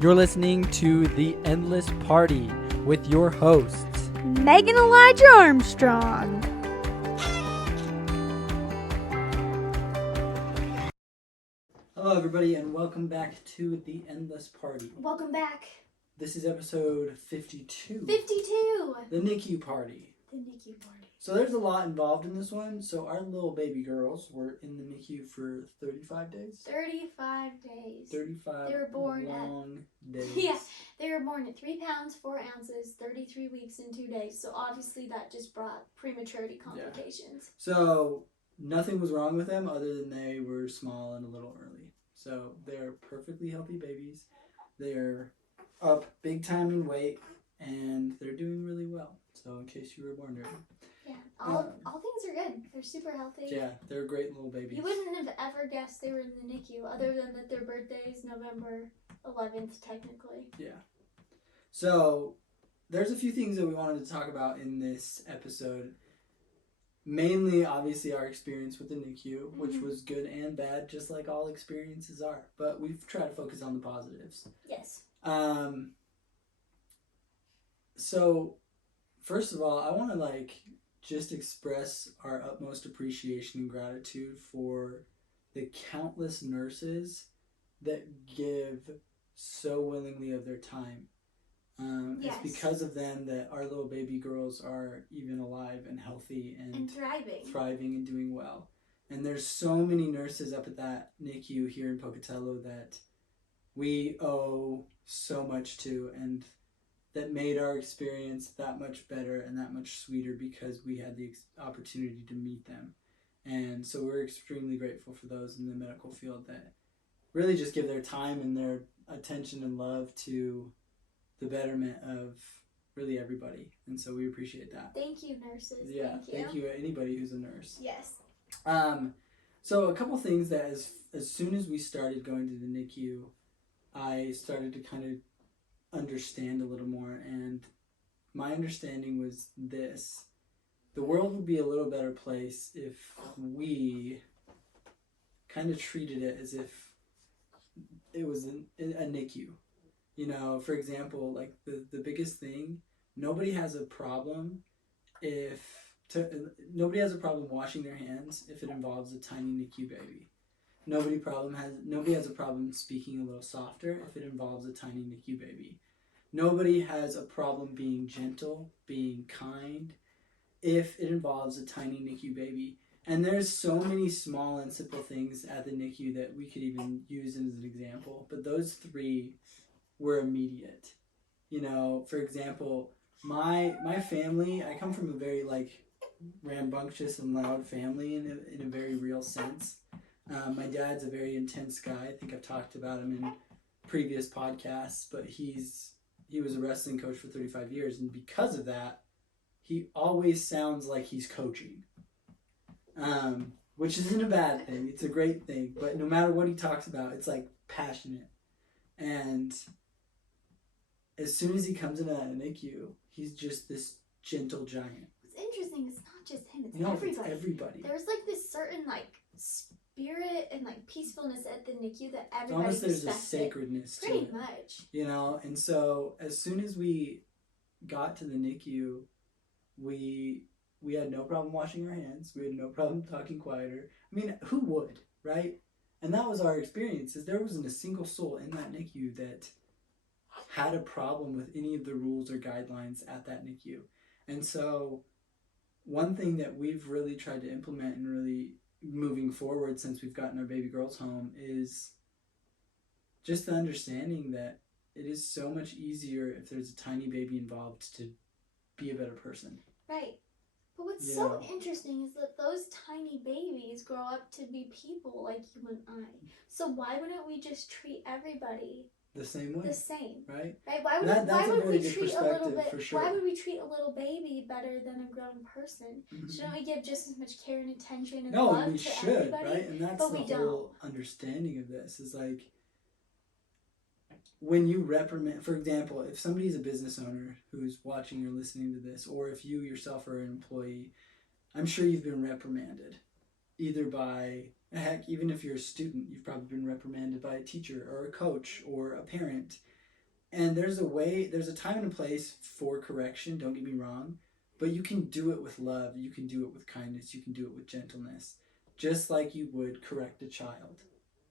You're listening to The Endless Party with your hosts, Megan Elijah Armstrong. Hello, everybody, and welcome back to The Endless Party. Welcome back. This is episode 52. 52! The NICU Party. The NICU Party. So there's a lot involved in this one. So our little baby girls were in the NICU for 35 days? 35 days. 35 They were born long days. Yeah, they were born at 3 pounds, 4 ounces, 33 weeks and 2 days. So obviously that just brought prematurity complications. So nothing was wrong with them other than they were small and a little early. So they're perfectly healthy babies. They're up big time in weight and they're doing really well. So in case you were wondering. Yeah, all things are good. They're super healthy. Yeah, they're great little babies. You wouldn't have ever guessed they were in the NICU other than that their birthday is November 11th technically. Yeah. So there's a few things that we wanted to talk about in this episode. Mainly, obviously, our experience with the NICU, which was good and bad, just like all experiences are. But we've tried to focus on the positives. Yes. So, first of all, I want to just express our utmost appreciation and gratitude for the countless nurses that give so willingly of their time. Yes. It's because of them that our little baby girls are even alive and healthy and thriving and doing well. And there's so many nurses up at that NICU here in Pocatello that we owe so much to, and that made our experience that much better and that much sweeter because we had the opportunity to meet them. And so we're extremely grateful for those in the medical field that really just give their time and their attention and love to the betterment of really everybody. And so we appreciate that. Thank you, nurses. Yeah, thank you anybody who's a nurse. Yes. So a couple things that as soon as we started going to the NICU, I started to kind of understand a little more, and my understanding was this: the world would be a little better place if we kind of treated it as if it was a NICU. You know, for example, like the biggest thing, nobody has a problem washing their hands if it involves a tiny NICU baby. Nobody has a problem speaking a little softer if it involves a tiny NICU baby. Nobody has a problem being gentle, being kind, if it involves a tiny NICU baby. And there's so many small and simple things at the NICU that we could even use as an example, but those three were immediate. You know, for example, my family, I come from a very rambunctious and loud family in a very real sense. My dad's a very intense guy. I think I've talked about him in previous podcasts, but he was a wrestling coach for 35 years, and because of that, he always sounds like he's coaching, which isn't a bad thing. It's a great thing, but no matter what he talks about, it's passionate. And as soon as he comes into that NICU, he's just this gentle giant. What's interesting is not just him, it's everybody. everybody. It's everybody. There's this certain spirit and peacefulness at the NICU that everybody almost there's a respects sacredness to pretty it. much. You know, and so as soon as we got to the NICU, we had no problem washing our hands. We had no problem talking quieter. I mean, who would, right? And that was our experience, is there wasn't a single soul in that NICU that had a problem with any of the rules or guidelines at that NICU. And so one thing that we've really tried to implement and really moving forward since we've gotten our baby girls home is just the understanding that it is so much easier if there's a tiny baby involved to be a better person. Right. But what's so interesting is that those tiny babies grow up to be people like you and I. So why wouldn't we just treat everybody the same way? The same. Right? Right? Why would we treat a little bit sure. Why would we treat a little baby better than a grown person? Mm-hmm. Shouldn't we give just as much care and attention and love we to should, everybody? Right? And that's but the whole understanding of this is when you reprimand, for example, if somebody's a business owner who's watching or listening to this, or if you yourself are an employee, I'm sure you've been reprimanded, either by, heck, even if you're a student, you've probably been reprimanded by a teacher or a coach or a parent. And there's a time and a place for correction, don't get me wrong, but you can do it with love, you can do it with kindness, you can do it with gentleness, just like you would correct a child,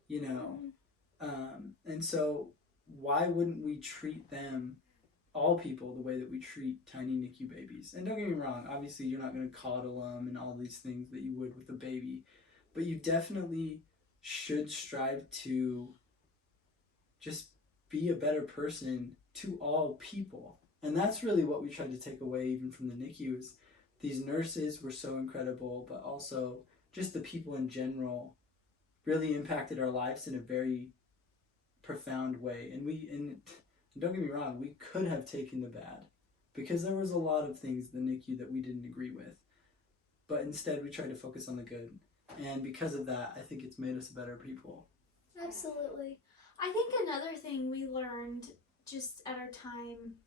you know. And so why wouldn't we treat them, all people, the way that we treat tiny NICU babies? And don't get me wrong, obviously you're not going to coddle them and all these things that you would with a baby, but you definitely should strive to just be a better person to all people. And that's really what we tried to take away even from the NICU is these nurses were so incredible, but also just the people in general really impacted our lives in a very profound way. And don't get me wrong, we could have taken the bad because there was a lot of things in the NICU that we didn't agree with. But instead we tried to focus on the good. And because of that, I think it's made us better people. Absolutely. I think another thing we learned just at our time,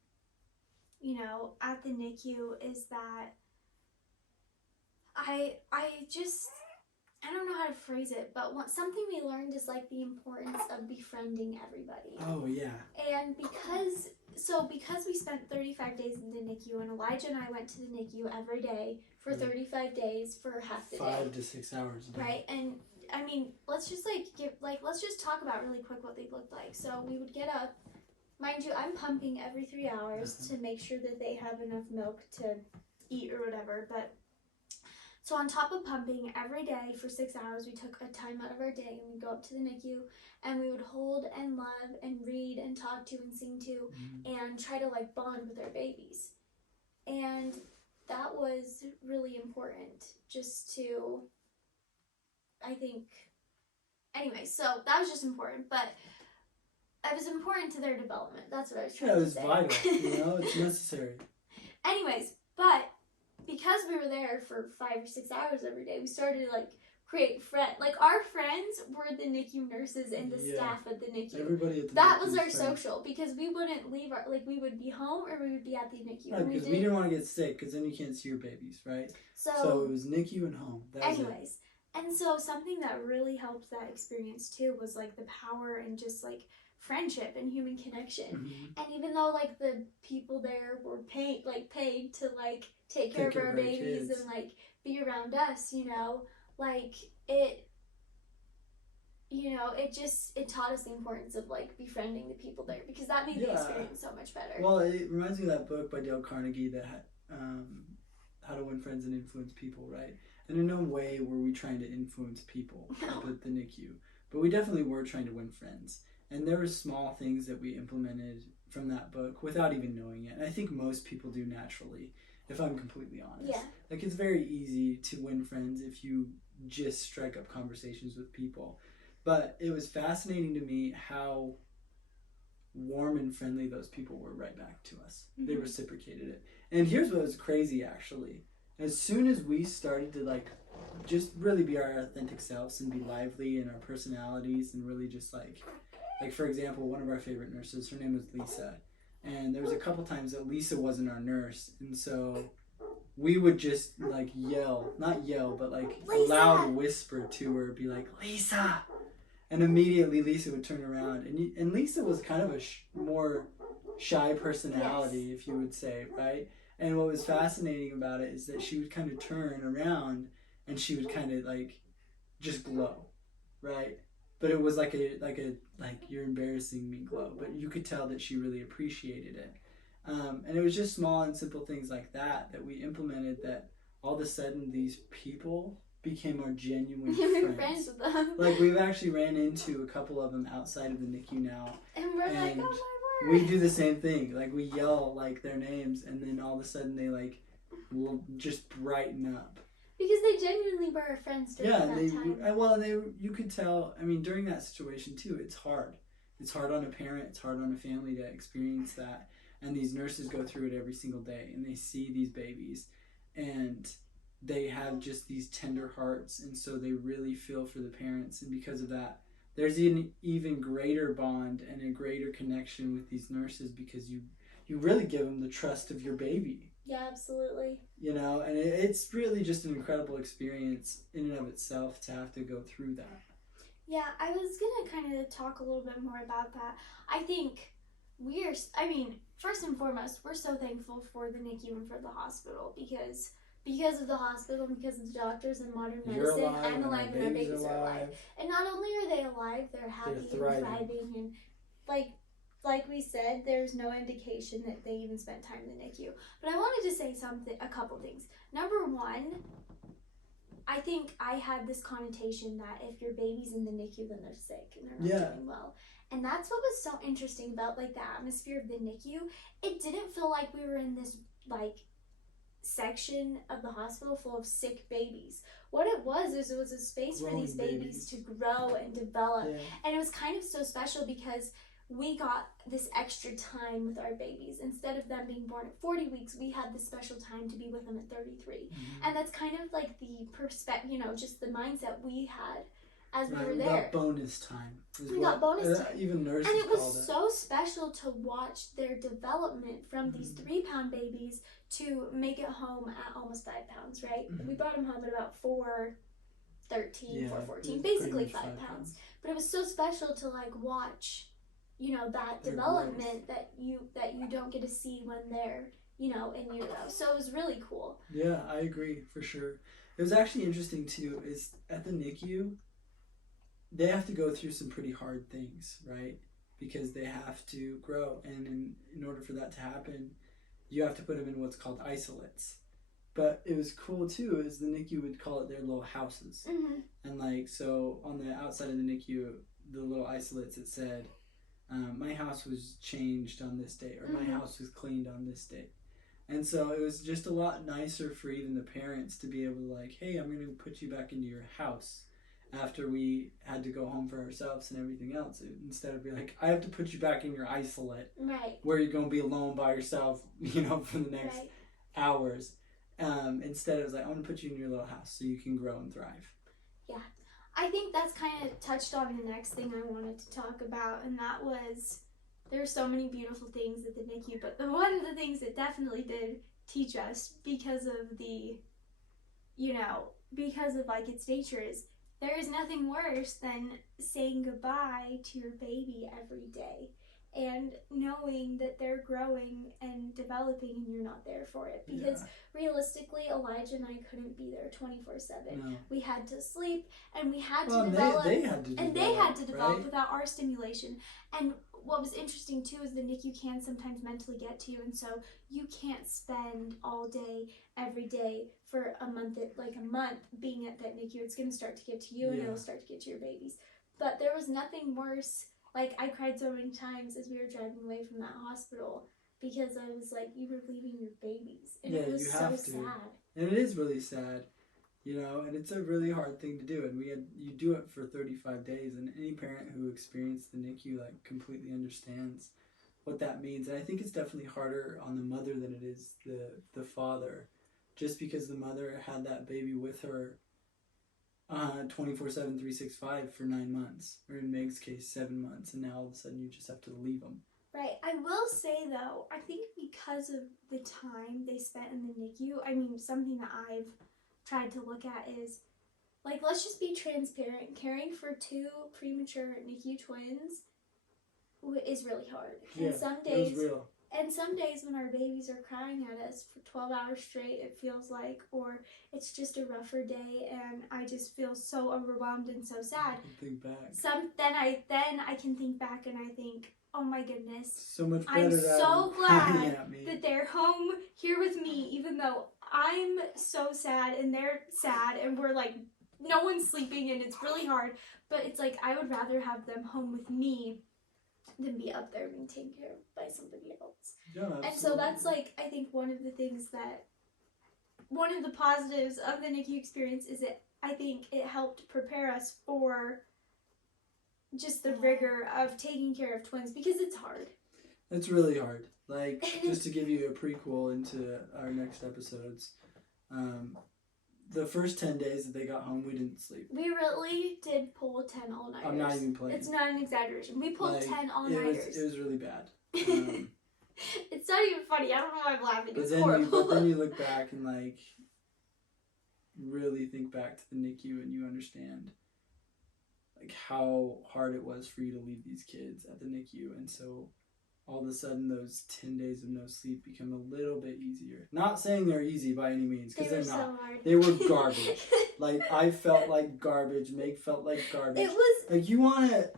you know, at the NICU is that I don't know how to phrase it, but something we learned is like the importance of befriending everybody. Oh, yeah. And because we spent 35 days in the NICU, and Elijah and I went to the NICU every day for 35 days for half the day. 5 to 6 hours a day. Right? And I mean, let's just talk about really quick what they looked like. So we would get up. Mind you, I'm pumping every 3 hours to make sure that they have enough milk to eat or whatever. But so on top of pumping every day for 6 hours, we took a time out of our day and we'd go up to the NICU and we would hold and love and read and talk to and sing to and try to like bond with our babies. And that was really important just to, I think, anyway, so that was just important, but it was important to their development. That's what I was trying to say. Yeah, it was vital, you know, it's necessary. Anyways, but because we were there for 5 or 6 hours every day, we started to like create friends. Like our friends were the NICU nurses and the staff at the NICU. Everybody at the that NICU was our friends. social, because we wouldn't leave we would be home or we would be at the NICU. Right, because we didn't want to get sick, because then you can't see your babies, right? So it was NICU and home. That was anyways, and so something that really helped that experience too was like the power and just like friendship and human connection. And even though like the people there were paid to like take care of our babies and like be around us, you know, like it taught us the importance of like befriending the people there, because that made the experience so much better. Well, it reminds me of that book by Dale Carnegie, that How to Win Friends and Influence People, right? And in no way were we trying to influence people up at the NICU, but we definitely were trying to win friends. And there were small things that we implemented from that book without even knowing it. And I think most people do naturally, if I'm completely honest. Yeah. Like, it's very easy to win friends if you just strike up conversations with people. But it was fascinating to me how warm and friendly those people were right back to us. They reciprocated it. And here's what was crazy, actually. As soon as we started to, like, just really be our authentic selves and be lively in our personalities and really just, like, for example, one of our favorite nurses, her name was Lisa. And there was a couple times that Lisa wasn't our nurse. And so we would just, like, not yell, but, like, a loud whisper to her, be like, Lisa! And immediately Lisa would turn around. And Lisa was kind of a more shy personality, if you would say, right? And what was fascinating about it is that she would kind of turn around and she would kind of, like, just glow, right? But it was like you're embarrassing me glow. But you could tell that she really appreciated it. And it was just small and simple things like that we implemented, that all of a sudden these people became our genuine friends with them. Like, we've actually ran into a couple of them outside of the NICU now. And we're like, oh my word. We do the same thing. Like, we yell, like, their names, and then all of a sudden they, like, will just brighten up. Because they genuinely were our friends during that time. Well, you could tell, I mean, during that situation, too, it's hard. It's hard on a parent, it's hard on a family to experience that. And these nurses go through it every single day, and they see these babies, and they have just these tender hearts, and so they really feel for the parents. And because of that, there's an even greater bond and a greater connection with these nurses, because you really give them the trust of your baby. Yeah, absolutely. You know, and it's really just an incredible experience in and of itself to have to go through that. Yeah, I was going to kind of talk a little bit more about that. I think I mean, first and foremost, we're so thankful for the NICU and for the hospital because of the hospital, because of the doctors and modern You're medicine, alive, I'm alive and our babies are alive. alive. And not only are they alive, they're happy They're thriving. and thriving, and like we said, there's no indication that they even spent time in the NICU. But I wanted to say a couple things. Number one, I think I had this connotation that if your baby's in the NICU, then they're sick and they're not doing well. And that's what was so interesting about like the atmosphere of the NICU. It didn't feel like we were in this like section of the hospital full of sick babies. What it was is it was a space for these babies to grow and develop. Yeah. And it was kind of so special because we got this extra time with our babies. Instead of them being born at 40 weeks, we had this special time to be with them at 33. Mm-hmm. And that's kind of like the perspective, just the mindset we had as we were there. We got bonus time. We got bonus time. Even nurses and it was so special to watch their development from these 3-pound babies to make it home at almost 5 pounds, right? Mm-hmm. We brought them home at about 4:13, 4:14, basically 5 pounds. But it was so special to like watch that development that you don't get to see when they're in utero. So it was really cool. Yeah, I agree for sure. It was actually interesting too is at the NICU they have to go through some pretty hard things, right? Because they have to grow, and in order for that to happen you have to put them in what's called isolates. But it was cool too is the NICU would call it their little houses. Mm-hmm. And like so on the outside of the NICU the little isolates it said my house was changed on this day, or my house was cleaned on this day. And so it was just a lot nicer for even the parents to be able to like, hey, I'm going to put you back into your house after we had to go home for ourselves and everything else. Instead of being like, I have to put you back in your isolate, right, where you're going to be alone by yourself, for the next hours. Instead it was like, I'm going to put you in your little house so you can grow and thrive. Yeah. I think that's kind of touched on the next thing I wanted to talk about, and that was there are so many beautiful things at the NICU, but one of the things that definitely did teach us because of like its nature is there is nothing worse than saying goodbye to your baby every day and knowing that they're growing and developing and you're not there for it. Because realistically, Elijah and I couldn't be there 24/7. No. We had to sleep and we had to develop. They had to develop right? without our stimulation. And what was interesting too is the NICU can sometimes mentally get to you, and so you can't spend all day every day for a month being at that NICU. It's going to start to get to you and it'll start to get to your babies. But there was nothing worse. Like, I cried so many times as we were driving away from that hospital because I was like, you were leaving your babies. And it was so sad. And it is really sad, and it's a really hard thing to do. And you do it for 35 days, and any parent who experienced the NICU, completely understands what that means. And I think it's definitely harder on the mother than it is the father, just because the mother had that baby with her 24/7, 365 for 9 months, or in Meg's case, 7 months, and now all of a sudden you just have to leave them. Right. I will say though, I think because of the time they spent in the NICU, something that I've tried to look at is, let's just be transparent. Caring for 2 premature NICU twins is really hard. Yeah, and some days, it was real. And some days when our babies are crying at us for 12 hours straight, it feels like, or it's just a rougher day and I just feel so overwhelmed and so sad. Think back. Then I can think back and I think, oh my goodness. So much better. I'm so glad that they're home here with me, even though I'm so sad and they're sad and we're no one's sleeping and it's really hard. But it's I would rather have them home with me than be up there being taken care of by somebody else. Yeah, absolutely. And so that's I think one of the positives of the NICU experience is that I think it helped prepare us for just the rigor of taking care of twins, because it's hard. It's really hard. Just to give you a prequel into our next episodes, the first 10 days that they got home, we didn't sleep. We really did pull 10 all-nighters. I'm not even playing. It's not an exaggeration. We pulled 10 all-nighters. It was really bad. It's not even funny. I don't know why I'm laughing. It's horrible. But then you look back and really think back to the NICU and you understand how hard it was for you to leave these kids at the NICU. And so all of a sudden those 10 days of no sleep become a little bit easier. Not saying they're easy by any means, because they're not. So hard. They were garbage. Like, I felt like garbage. Meg felt like garbage. It was... Like,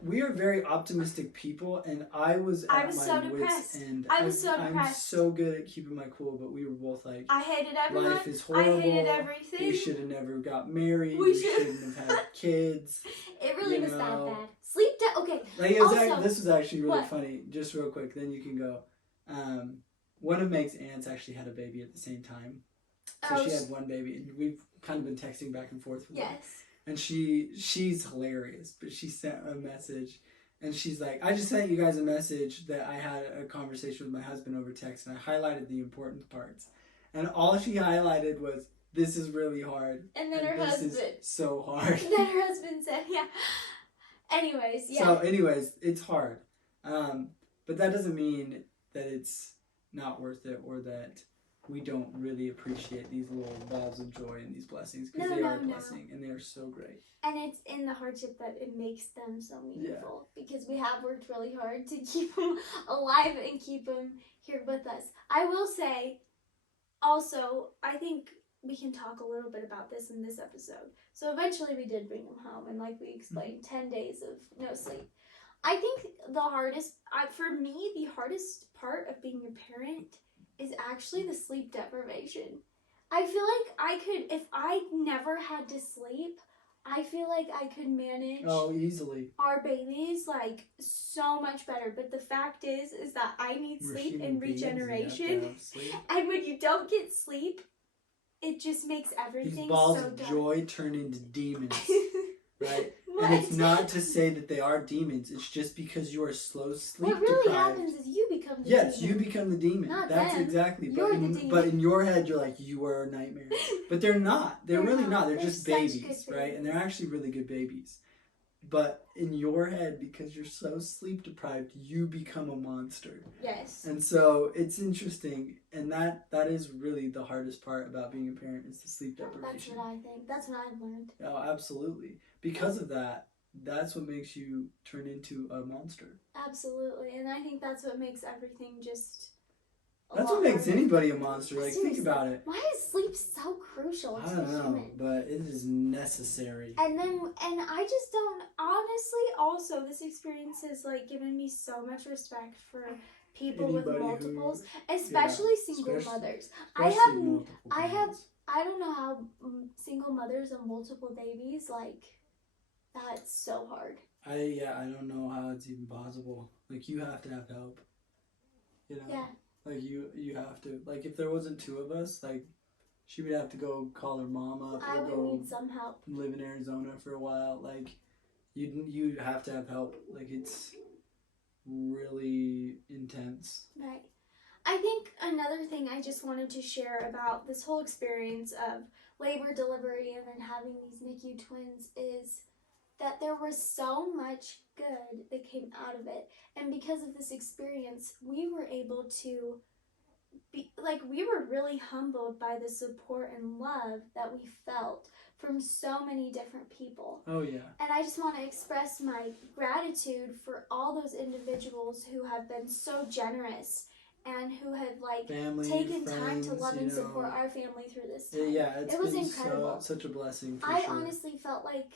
we are very optimistic people, and I was at so my depressed. wits' end. I was so I'm depressed. so good at keeping my cool, but we were both like, I hated everyone. life is horrible. I hated everything. We should have never got married. We We shouldn't have had kids. It really was that know. bad. Sleep okay. Like, it was Also, this was actually really what? funny. Just real quick, then you can go. One of Meg's aunts actually had a baby at the same time. So she had one baby, and we've kind of been texting back and forth with her. Yes. And she's hilarious, but she sent a message, and she's like, I just sent you guys a message that I had a conversation with my husband over text, and I highlighted the important parts. And all she highlighted was, this is really hard. And then her husband. This is so hard. And then her husband said, yeah. Anyways, yeah. So anyways, it's hard. But that doesn't mean that it's not worth it, or that we don't really appreciate these little balls of joy and these blessings, because they are a blessing and they are so great. And it's in the hardship that it makes them so meaningful, because we have worked really hard to keep them alive and keep them here with us. I will say, also, I think we can talk a little bit about this in this episode. So eventually we did bring them home, and like we explained, 10 days of no sleep. I think the hardest, for me, the hardest part of being a parent is actually the sleep deprivation. I feel like I could, if I never had to sleep, I feel like I could manage easily our babies like so much better. But the fact is that I need sleep and regeneration. And when you don't get sleep, it just makes everything these balls so of dark. joy turn into demons. Right? What? And it's not to say that they are demons. It's just because you are slow sleep What really deprived. happens is you become the Yes, demon. you become the demon. Not That's them. exactly. You're But the demon. but in your head, you're like, you are a nightmare. But they're not. They're really not. They're just such babies, good right? And they're babies. actually really good babies. But in your head, because you're so sleep deprived, you become a monster. Yes. And so it's interesting, and that is really the hardest part about being a parent, is the sleep deprivation. That's what I think. That's what I've learned. Oh, absolutely. Because of that, that's what makes you turn into a monster. Absolutely. And I think that's what makes everything just That's what makes anybody a monster. Like, think about it. Why is sleep so crucial to I don't the know, human? but it is necessary. And I just don't, honestly, also, this experience has, like, given me so much respect for people with multiples, especially single mothers. I don't know how single mothers of multiple babies, like, that's so hard. I don't know how it's even possible. Like, you have to have help. You know? Yeah. Like, you have to. Like, if there wasn't two of us, like, she would have to go call her mom up, I or would go need some help. live in Arizona for a while. Like, you have to have help. Like, it's really intense. Right. I think another thing I just wanted to share about this whole experience of labor, delivery, and then having these NICU twins is that there was so much good that came out of it. And because of this experience, we were able to be, like, we were really humbled by the support and love that we felt from so many different people. Oh, yeah. And I just want to express my gratitude for all those individuals who have been so generous and who have, like, taken time to love and support our family through this time. Yeah, it was incredible. Such a blessing, for I sure. honestly felt like,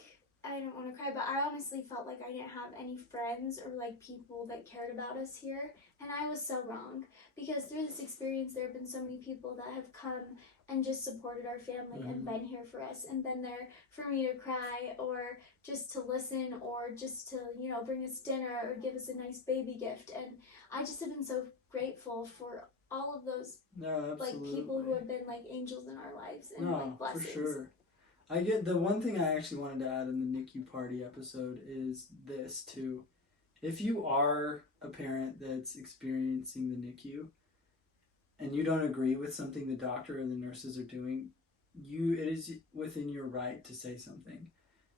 I don't want to cry, but I honestly felt like I didn't have any friends or, like, people that cared about us here. And I was so wrong, because through this experience there have been so many people that have come and just supported our family and been here for us and been there for me to cry, or just to listen, or just to, you know, bring us dinner or give us a nice baby gift. And I just have been so grateful for all of those like people who have been like angels in our lives and like blessings. For sure. I get the one thing I actually wanted to add in the NICU party episode is this too. If you are a parent that's experiencing the NICU and you don't agree with something the doctor or the nurses are doing, it is within your right to say something.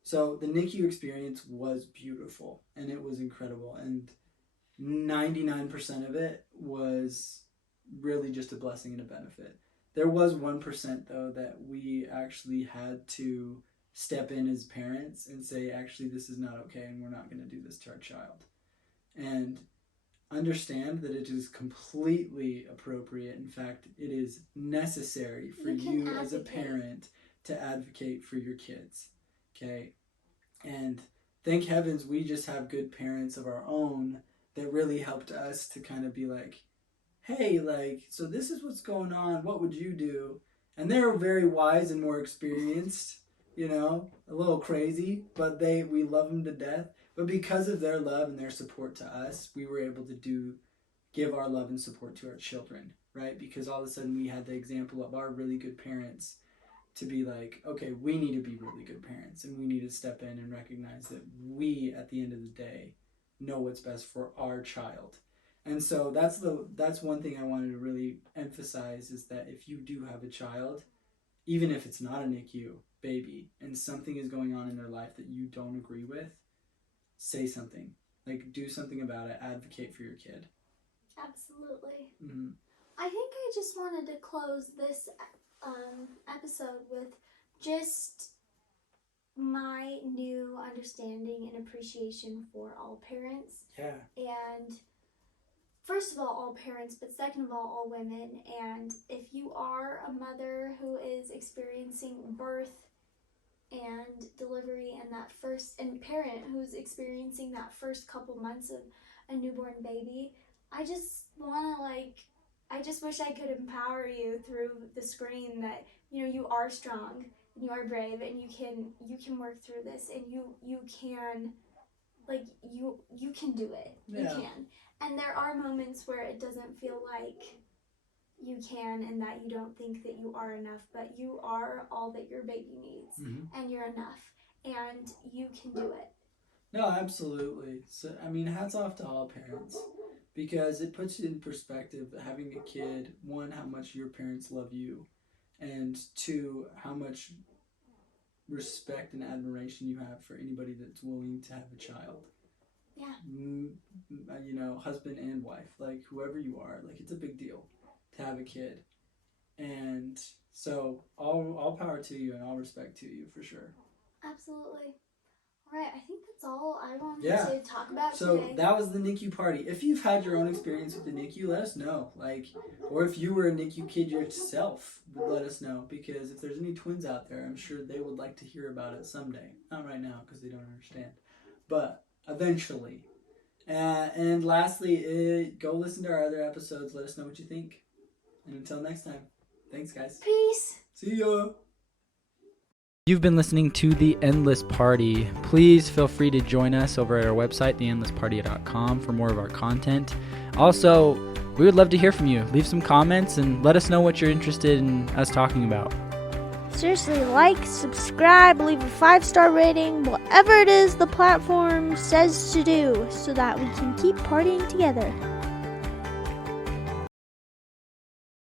So the NICU experience was beautiful and it was incredible, and 99% of it was really just a blessing and a benefit. There was 1% though that we actually had to step in as parents and say, actually, this is not okay and we're not going to do this to our child. And understand that it is completely appropriate. In fact, it is necessary for you as a parent to advocate for your kids. Okay? And thank heavens we just have good parents of our own that really helped us to kind of be like, hey, like, so this is what's going on. What would you do? And they're very wise and more experienced, you know, a little crazy, but we love them to death. But because of their love and their support to us, we were able to give our love and support to our children, right? Because all of a sudden we had the example of our really good parents to be like, okay, we need to be really good parents, and we need to step in and recognize that we, at the end of the day, know what's best for our child. And so that's one thing I wanted to really emphasize, is that if you do have a child, even if it's not a NICU baby, and something is going on in their life that you don't agree with, say something. Like, do something about it. Advocate for your kid. Absolutely. Mm-hmm. I think I just wanted to close this episode with just my new understanding and appreciation for all parents. Yeah. And first of all parents, but second of all women. And if you are a mother who is experiencing birth and delivery and parent who's experiencing that first couple months of a newborn baby, I just wish I could empower you through the screen that, you know, you are strong and you are brave and you can work through this, and you can, like, you can do it. Yeah. You can. And there are moments where it doesn't feel like you can, and that you don't think that you are enough, but you are all that your baby needs. Mm-hmm. And you're enough, and you can do it. No, absolutely. So, I mean, hats off to all parents, because it puts it in perspective, having a kid, one, how much your parents love you, and two, how much respect and admiration you have for anybody that's willing to have a child. Yeah. You know, husband and wife, like, whoever you are, like, it's a big deal to have a kid. And so all power to you and all respect to you, for sure. Absolutely. All right, I think that's all I wanted to talk about today. So that was the NICU party. If you've had your own experience with the NICU, let us know. Like, or if you were a NICU kid yourself, let us know. Because if there's any twins out there, I'm sure they would like to hear about it someday. Not right now, because they don't understand. But eventually. And lastly, go listen to our other episodes. Let us know what you think. And until next time, thanks, guys. Peace. See ya. You've been listening to The Endless Party. Please feel free to join us over at our website, theendlessparty.com, for more of our content. Also, we would love to hear from you. Leave some comments and let us know what you're interested in us talking about. Seriously, like, subscribe, leave a 5-star rating, whatever it is the platform says to do, so that we can keep partying together.